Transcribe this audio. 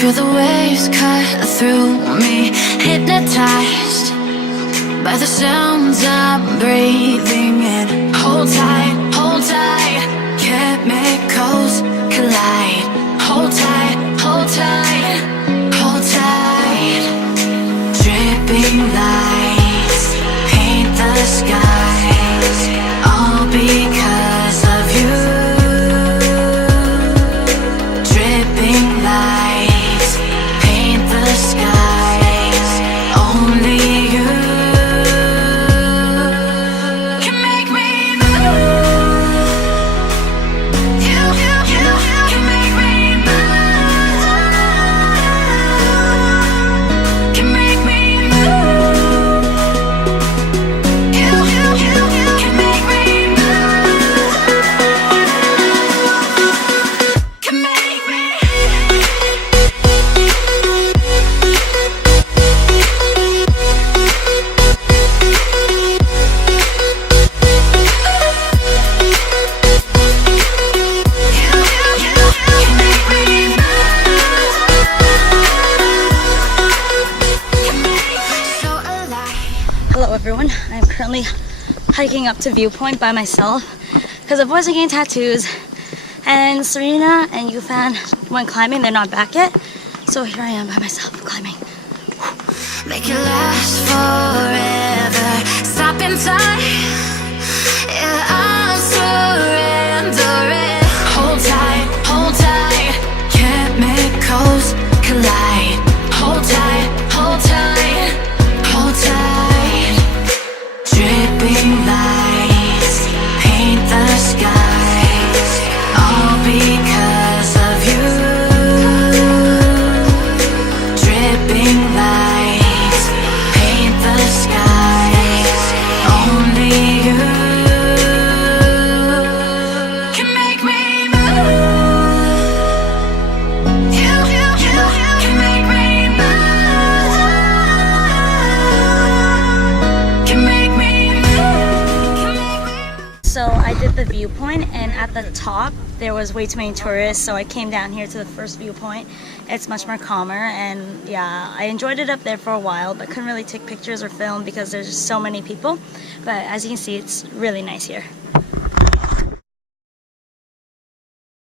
Feel the waves cut through me, hypnotized by the sounds I'm breathing in. Hold tight, chemicals collide. Hold tight, hold tight, hold tight. Dripping lights paint the skies, all because of you. Dripping lights paint the skies, only you can make me move. You can make me move. Can make me move. You can make me move. Can make me. Hello everyone, I'm currently hiking up to Viewpoint by myself because the boys are getting tattoos and Serena and Yufan went climbing, they're not back yet. So here I am by myself climbing. Make it last forever. Stop in time. Yeah, I'm surrendering. Hold tight, chemicals collide. Hold tight, hold tight, hold tight. Dripping lights paint the skies, all because of you. Dripping lights paint the skies, only you can make me move. You can make me move. Can make me move. So I did the viewpoint and at the top there was way too many tourists, so I came down here to the first viewpoint. It's much more calmer and yeah, I enjoyed it up there for a while but couldn't really take pictures or film because there's just so many people. But as you can see, it's really nice here.